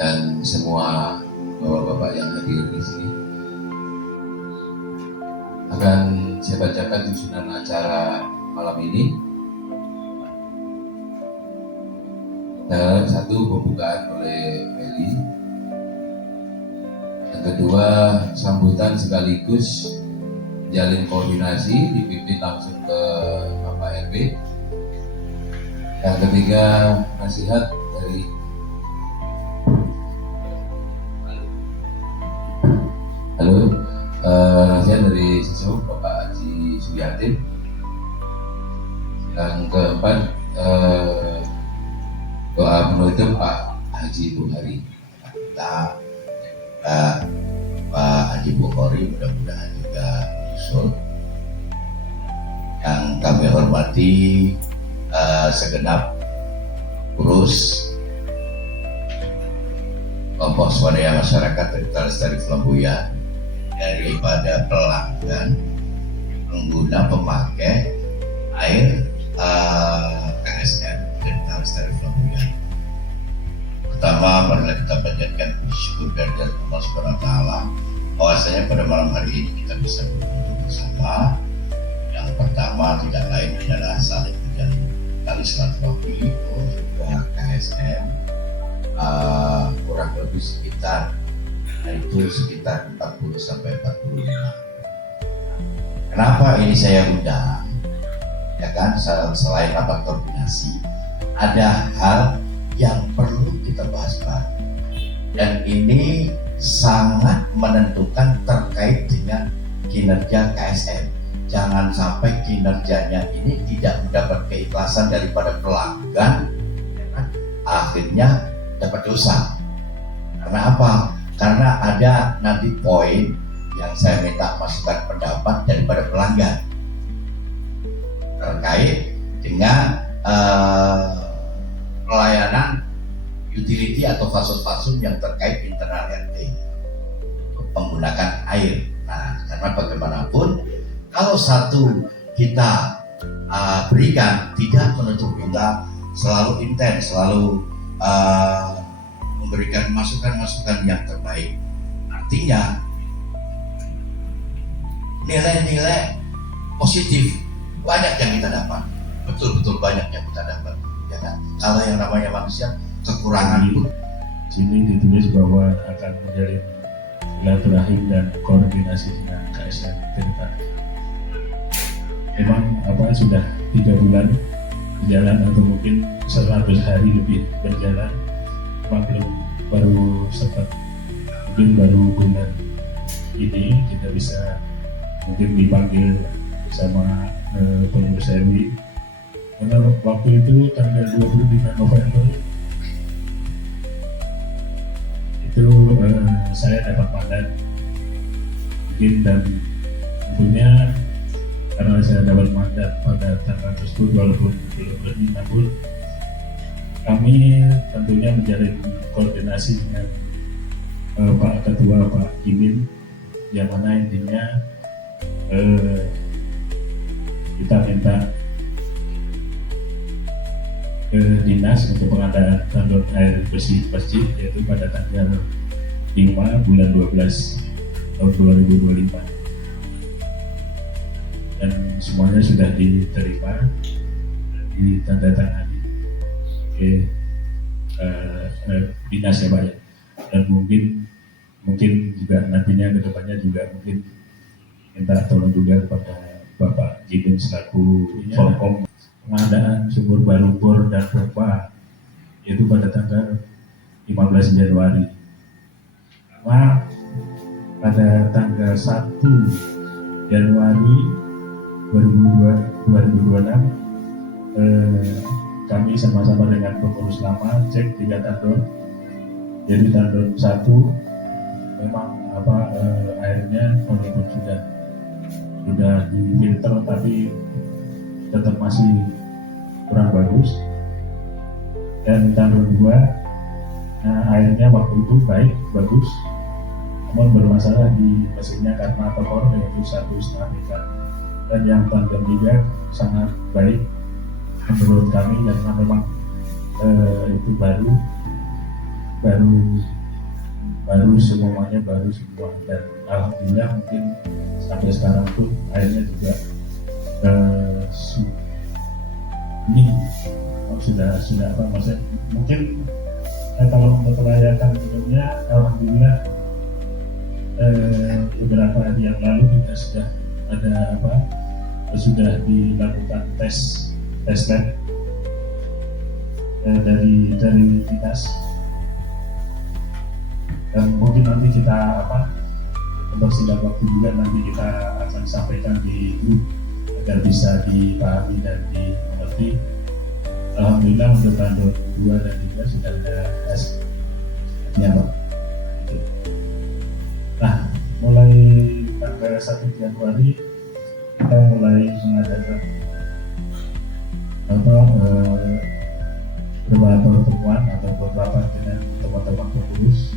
dan semua bapak-bapak yang hadir di sini. Akan saya bacakan susunan acara malam ini. Satu, pembukaan oleh Meli. Yang kedua, sambutan sekaligus jalin koordinasi dipimpin langsung ke Bapak RB. Yang ketiga, nasihat dari nasihat dari sesepuh Bapak Haji Sugiartin. Yang keempat, doa penutup Pak Haji Bukhari. Kita Pak Haji Bukhari mudah-mudahan juga menyusul. Yang kami hormati segenap urus kelompok swadaya masyarakat Tirta Lestari Flamboyan, daripada pelanggan pengguna pemakai air KSM Tirta Lestari Flamboyan. Pertama, marilah kita panjatkan syukur kehadirat Allah Subhanahu wa taala bahwasanya pada malam hari ini kita bisa berkumpul bersama. Yang pertama tidak lain adalah saling menjalin tali silaturahmi juga KSM kurang lebih sekitar 40 sampai 45. Kenapa ini saya undang? Ya kan, selain rapat koordinasi, ada hal yang perlu kita bahas bareng. Dan ini sangat menentukan terkait dengan kinerja KSM. Jangan sampai kinerjanya ini tidak mendapat keikhlasan daripada pelanggan, akhirnya dapat dosa. Karena apa? Karena ada nanti poin yang saya minta masukan pendapat daripada pelanggan terkait dengan pelayanan utility atau fasum-fasum yang terkait internal RT menggunakan air. Nah, karena bagaimanapun kalau satu kita berikan, tidak menutup kita selalu intens, selalu memberikan masukan-masukan yang terbaik. Artinya nilai-nilai positif banyak yang kita dapat, betul-betul banyak yang kita dapat, ya kan? Kalau yang namanya manusia kekurangan pun. Sini ditulis bahwa akan menjalin silaturahim dan koordinasi dengan KSM Tirta. Memang sudah 3 bulan berjalan atau mungkin 100 hari lebih berjalan, belum baru sempat, mungkin baru bulan ini kita bisa mungkin dipanggil sama pengurus RW. Karena waktu itu tanggal 25 November itu saya dapat mandat mungkin, dan tentunya karena saya dapat mandat pada tanggal tersebut walaupun belum resmi, namun kami tentunya menjalin koordinasi dengan Pak Ketua Pak Kimin, yang mana intinya kita minta ke dinas untuk pengadaan tandon air bersih masjid, yaitu pada tanggal 5 bulan 12 tahun 2025, dan semuanya sudah diterima, ditandatangani dinas ya Pak ya. Dan mungkin juga nantinya kedepannya juga mungkin minta tolong juga kepada Bapak Jibin selaku Forkom pengadaan sumur baru bor dan pompa, yaitu pada tanggal 15 Januari. Karena pada tanggal 1 Januari 2026 kami sama-sama dengan pengurus lama cek 3 tandon. Jadi tandon 1 memang airnya walaupun sudah difilter tapi tetap masih kurang bagus. Dan tandon 2 airnya waktu itu bagus, namun bermasalah di mesinnya karena tekor, yaitu 1,5 meter. Dan yang tandon 3 sangat baik menurut kami karena memang itu baru baru semuanya baru semua, dan alhamdulillah mungkin sampai sekarang pun airnya juga ini sudah apa maksudnya mungkin kalau untuk kelayakan minumnya alhamdulillah beberapa hari yang lalu kita sudah ada sudah dilakukan tes lab dari dinas, dan mungkin nanti kita untuk sidang waktu juga nanti kita akan sampaikan di grup agar bisa dipahami dan dimengerti. Alhamdulillah untuk tahun 2002 dan 2003 sudah ada hasilnya, Pak. Nah, mulai tanggal 1 Januari kita mulai mengadakan beberapa pertemuan atau beberapa dengan teman-teman pengurus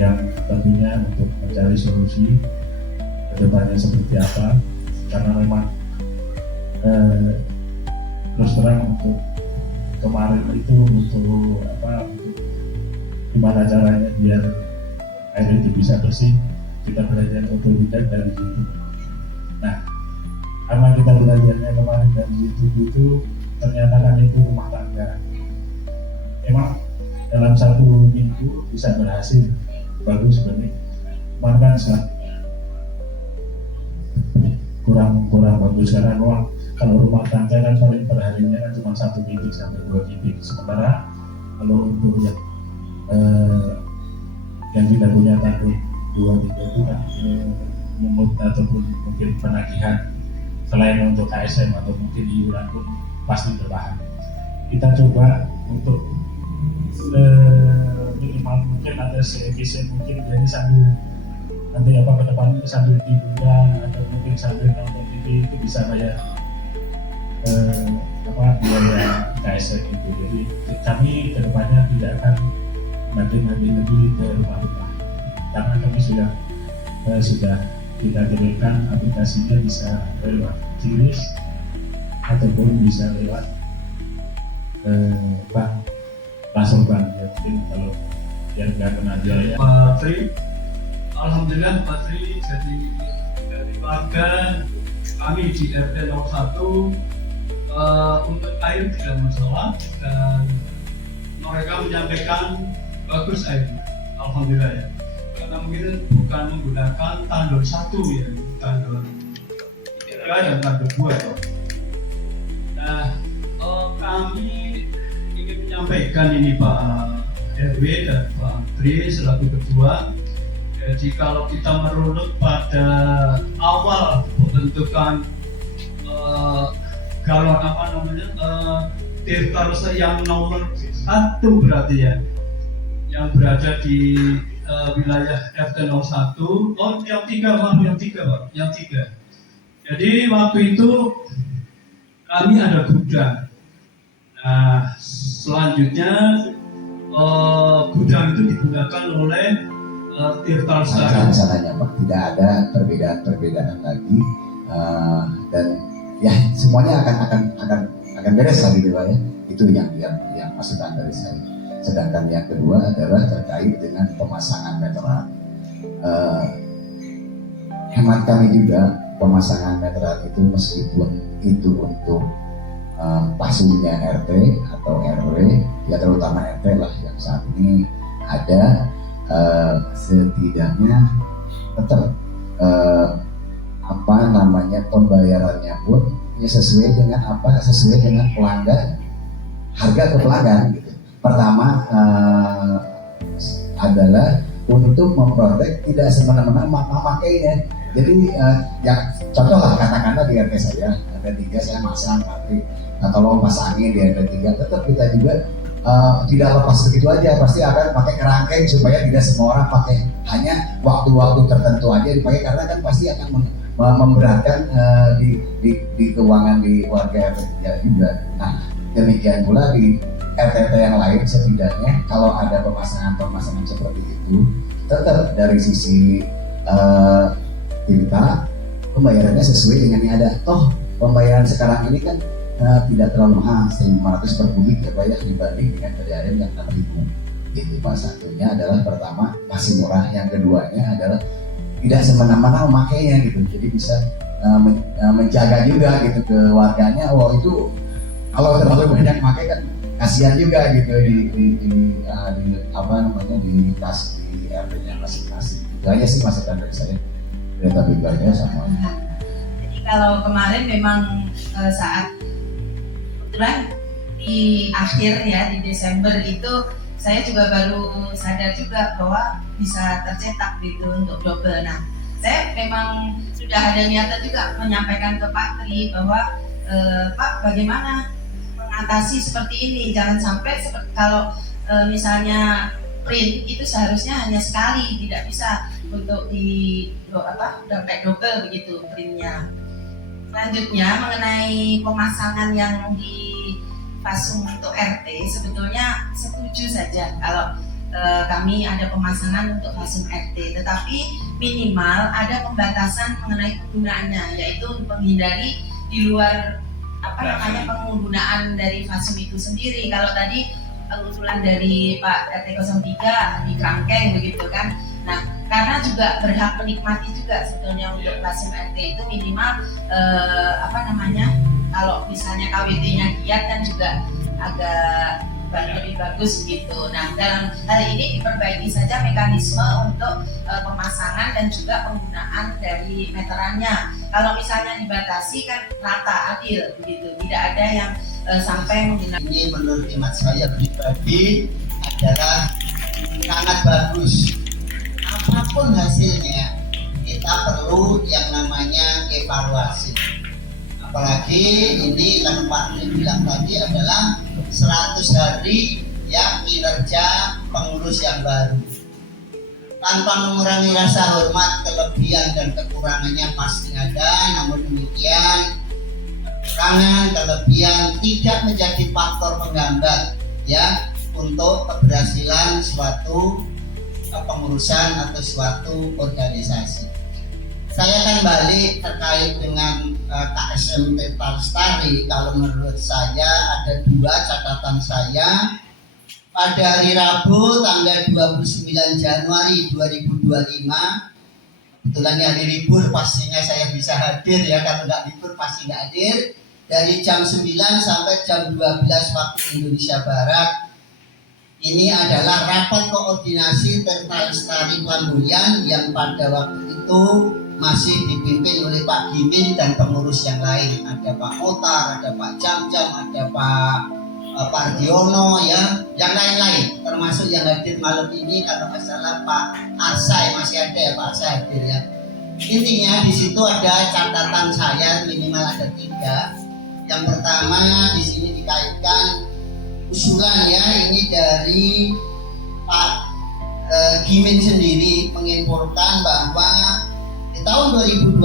yang tentunya untuk mencari solusi ke depannya seperti apa, karena memang terus terang untuk kemarin itu untuk gimana caranya biar air itu bisa bersih, kita belajar otodidak dari YouTube. Nah, karena kita belajarnya kemarin dari YouTube itu ternyata kan itu rumah tangga. Emang dalam 1 minggu bisa berhasil, bagus sebenarnya. Cuman kan kurang bagus karena memang kalau rumah tangga kan paling perharinya kan cuma 1 titik sampai 2 titik. Sementara kalau untuk yang tidak punya tanggung 2 titik itu kan mungut ataupun mungkin penagihan selain untuk KSM atau mungkin iuran pun pasti berbahan. Kita coba untuk minimal mungkin ada seefisien mungkin, jadi sambil nanti ke depan sambil tiduran atau mungkin sambil nonton TV itu bisa bayar biaya KSM itu. Jadi kami kedepannya tidak akan nagih-nagih lagi ke rumah-rumah, karena kami sudah kita kirimkan aplikasinya bisa lewat QRIS ataupun bisa lewat bank, langsung bank ya. Mungkin kalau yang nggak kena biaya. Pak Tri, alhamdulillah Pak Tri jadi dari warga kami di RT 01 untuk air tidak masalah, dan mereka menyampaikan bagus airnya, alhamdulillah ya. Karena mungkin bukan menggunakan tandon 1 ya, tandon 3 dan tandon 2 ya. Nah, kami ingin menyampaikan ini Pak RW dan Pak Tri selaku ketua. Jadi kalau kita merunut pada awal pembentukan galon Tirta yang nomor 1 berarti ya, yang berada di wilayah RT 01, yang 3. Jadi waktu itu kami ada gudang. Nah, selanjutnya gudang itu digunakan oleh Tirta rencananya Pak tidak ada perbedaan lagi, dan ya semuanya akan beres lagi Pak ya. Itu yang masukan dari saya. Sedangkan yang kedua adalah terkait dengan pemasangan meteran. Hemat kami juga pemasangan meteran itu meskipun itu untuk pasunya RT atau RW, ya terutama RT lah yang saat ini ada, setidaknya tetap pembayarannya pun ya sesuai dengan pelanggan, harga ke pelanggan gitu. Pertama adalah untuk memprotek tidak semena-mena memakainya. Jadi yang contoh lah katakanlah di RT saya, RT 3 saya masang tapi kalau pasangnya di RT 3 tetap kita juga tidak lepas begitu aja, pasti akan pakai kerangkeng supaya tidak semua orang pakai, hanya waktu-waktu tertentu aja dipakai, karena kan pasti akan memberatkan di keuangan di warga RT 3 juga. Nah demikian pula di RT yang lain, setidaknya kalau ada pemasangan seperti itu tetap dari sisi kita pembayarannya sesuai dengan yang ada. Toh pembayaran sekarang ini kan tidak terlalu mahal, 1.500 per kubik ya Pak ya, dibanding dengan PDAM yang 6.000. Itu Pak. Satunya adalah pertama masih murah, yang keduanya adalah tidak semena-mena memakainya gitu, jadi bisa menjaga juga gitu ke warganya. Oh itu kalau terlalu banyak pakai kan kasihan juga gitu di apa namanya di kas di RT-nya masing-masing. Itu aja sih masukan dari saya. Kereta pribadinya sama. Jadi kalau kemarin memang saat kebetulan di akhir ya di Desember itu saya juga baru sadar juga bahwa bisa tercetak gitu untuk double. Nah, saya memang sudah ada niatan juga menyampaikan ke Pak Tri bahwa Pak bagaimana mengatasi seperti ini, jangan sampai kalau misalnya print itu seharusnya hanya sekali, tidak bisa untuk sampai double begitu printnya. Selanjutnya mengenai pemasangan yang di Fasum untuk RT, sebetulnya setuju saja kalau kami ada pemasangan untuk Fasum RT, tetapi minimal ada pembatasan mengenai penggunaannya, yaitu menghindari di luar penggunaan dari Fasum itu sendiri. Kalau tadi usulan dari Pak RT 03 di Kerangkeng begitu kan. Nah, karena juga berhak menikmati juga sebetulnya untuk Fasum RT itu minimal kalau misalnya KWT-nya giat kan juga agak lebih bagus gitu. Nah, dalam hal ini diperbaiki saja mekanisme untuk pemasangan dan juga penggunaan dari meterannya. Kalau misalnya dibatasi kan rata, adil begitu, tidak ada yang sampai menggunakan. Ini menurut hemat saya pribadi adalah sangat bagus. Apapun hasilnya, kita perlu yang namanya evaluasi. Apalagi ini kan Pak Tri bilang tadi adalah 100 hari yang kinerja pengurus yang baru. Tanpa mengurangi rasa hormat, kelebihan dan kekurangannya pasti ada. Namun demikian, kekurangan, kelebihan tidak menjadi faktor penghambat ya untuk keberhasilan suatu kepengurusan atau suatu organisasi. Saya akan balik terkait dengan KSMT Lestari. Kalau menurut saya ada dua catatan saya. Pada hari Rabu tanggal 29 Januari 2025, kebetulan hari libur pastinya saya bisa hadir ya, kalau nggak libur pasti nggak hadir. Dari jam 9 sampai jam 12 waktu Indonesia Barat. Ini adalah rapat koordinasi Tirta Lestari Pambuyan yang pada waktu itu masih dipimpin oleh Pak Gimin dan pengurus yang lain. Ada Pak Motar, ada Pak Jam-Jam, ada Pak Pardiono ya, yang lain-lain. Termasuk yang hadir malam ini kalau nggak salah Pak Arsai masih ada ya, Pak Arsai hadir ya. Intinya di situ ada catatan saya minimal ada 3. Yang pertama di sini dikaitkan usulan ya, ini dari Pak Gimin sendiri menginfokan bahwa di tahun 2025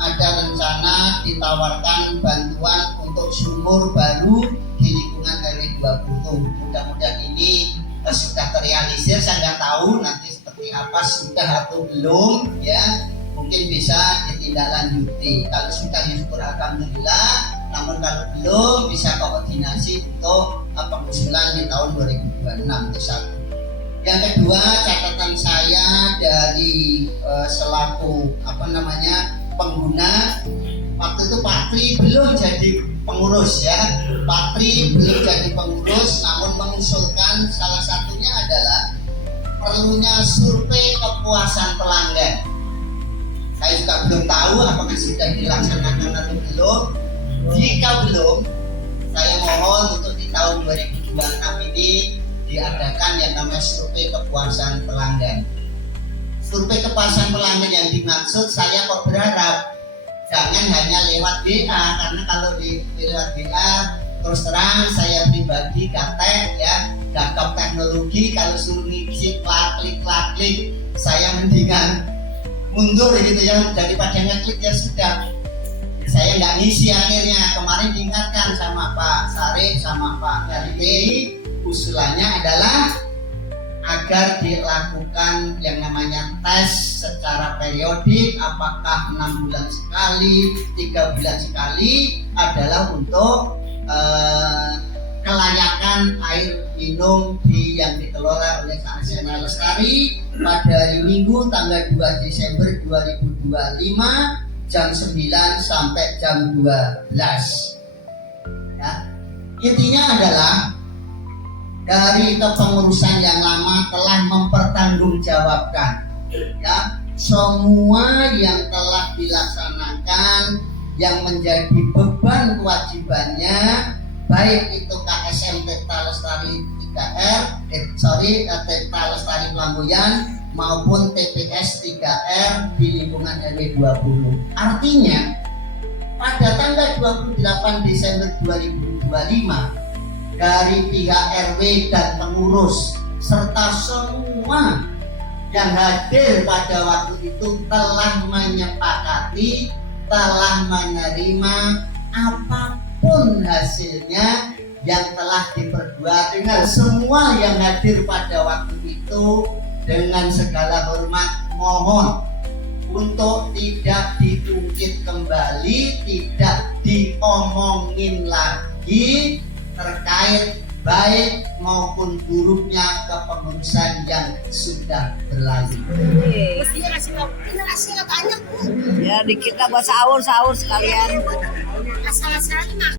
ada rencana ditawarkan bantuan untuk sumur baru di lingkungan RW 20. Mudah-mudahan ini sudah terrealisir. Saya nggak tahu nanti seperti apa, sudah atau belum ya, mungkin bisa ditindaklanjuti. Kalau sudah ya syukur alhamdulillah, namun kalau belum bisa koordinasi untuk pengusulan di tahun 2026 itu satu. Yang kedua, catatan saya dari selaku pengguna, waktu itu Pak Tri belum jadi pengurus ya. Pak Tri belum jadi pengurus, namun mengusulkan salah satunya adalah perlunya survei kepuasan pelanggan. Saya juga belum tahu apakah sudah dilaksanakan atau belum. Jika belum, saya mohon untuk di tahun 2026 ini diadakan yang namanya survei kepuasan pelanggan. Survei kepuasan pelanggan yang dimaksud saya kok berharap jangan hanya lewat WA, karena kalau lewat WA terus terang saya pribadi gaptek ya, gagap teknologi, kalau suruh ngisi klik saya mendingan mundur gitu ya, daripada ngeklik ya sudah. Saya nggak ngisi akhirnya. Kemarin diingatkan sama Pak Sarif sama Pak RT, usulannya adalah agar dilakukan yang namanya tes secara periodik, apakah 6 bulan sekali, 3 bulan sekali, adalah untuk kelayakan air minum yang dikelola oleh KSN Lestari pada hari Minggu tanggal 2 Desember 2025 jam 9 sampai jam 12. Ya. Intinya adalah dari kepengurusan yang lama telah mempertanggungjawabkan ya semua yang telah dilaksanakan yang menjadi beban kewajibannya, baik itu KSM Tirta Lestari 3R, Tirta Lestari Pelamboyan maupun TPS 3R di lingkungan RW 20. Artinya pada tanggal 28 Desember 2025 dari pihak RW dan pengurus serta semua yang hadir pada waktu itu telah menyepakati, telah menerima apapun hasilnya yang telah diperbuat dengan semua yang hadir pada waktu itu. Dengan segala hormat mohon untuk tidak diungkit kembali, tidak diomongin lagi terkait baik maupun buruknya kepengurusan yang sudah berlalu. Mestinya kasih banyak. Ya dikit lah buat sahur sekalian. Asal-asalnya